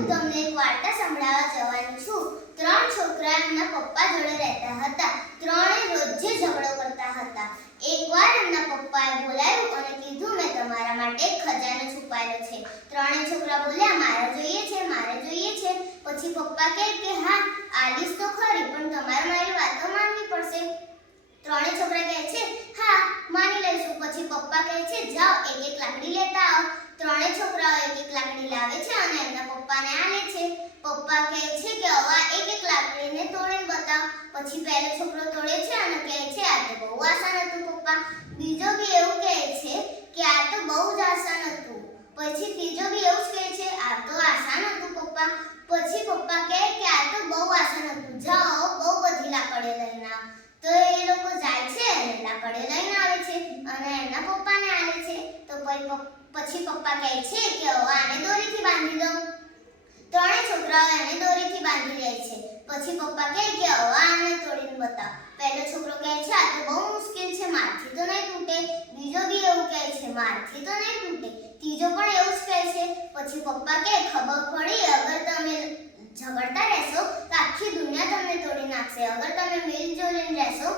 હું તમને એક વાર્તા સંભળાવવા જવાની છું. ત્રણ છોકરા એમના પપ્પા જોડે રહેતા હતા. ત્રણે રોજે ઝઘડો કરતા હતા. એકવાર એમના પપ્પાએ બોલાવ્યું અને કીધું, મેં તમારા માટે એક ખજાનો છુપાયેલો છે. ત્રણે છોકરા બોલ્યા, મારે જોઈએ છે, મારે જોઈએ છે. પછી પપ્પા કહે કે હા, આલીશ તો ખરી, પણ તમારે મારી વાતો માનવી પડશે. ત્રણે છોકરા કહે છે, હા, માની લઈશું. પછી પપ્પા કહે છે, જાઓ એક એક લાકડી લેતા આવો. ત્રણે છોકરાઓ એક એક લાકડી લાવે છે અને એમના પપ્પાને આલે છે. પપ્પા કહે છે કે હવે એક એક લાકડીને તોડીને બતાવો. પછી પહેલો છોકરો તોડે છે અને કહે છે, આ તો બહુ આસાન હતું પપ્પા. બીજો બી એવું કહે છે કે આ તો બહુ જ આસાન હતું. પછી ત્રીજો બી એવું જ કહે છે, આ તો આસાન હતું પપ્પા. પછી પપ્પા કહે કે આ તો બહુ આસાન હતું, જાઓ બહુ બધી લાકડીઓ લઈને આવો. તો એ લોકો જાય છે અને લાકડીઓ લઈને આવે છે અને એમના પપ્પાને આલે છે. તો પછી પપ્પા કહે છે કે હવે આને દોરીથી બાંધી દો. ત્રણે છોકરાઓ એને દોરીથી બાંધી દે છે. પછી પપ્પા કહે કે હવે આને તોડીને બતાવો. પહેલો છોકરો કહે છે, આ તો બહુ મુશ્કેલ છે, મારથી તો નહીં તૂટે. બીજો બી એવું કહે છે, મારથી તો નહીં તૂટે. ત્રીજો પણ એવું જ કહે છે. પછી પપ્પા કહે, ખબર પડી, અગર તમે ઝઘડતા રહેશો તો આખી દુનિયા તમને તોડી નાખશે. અગર તમે મિલજુલીને રહેશો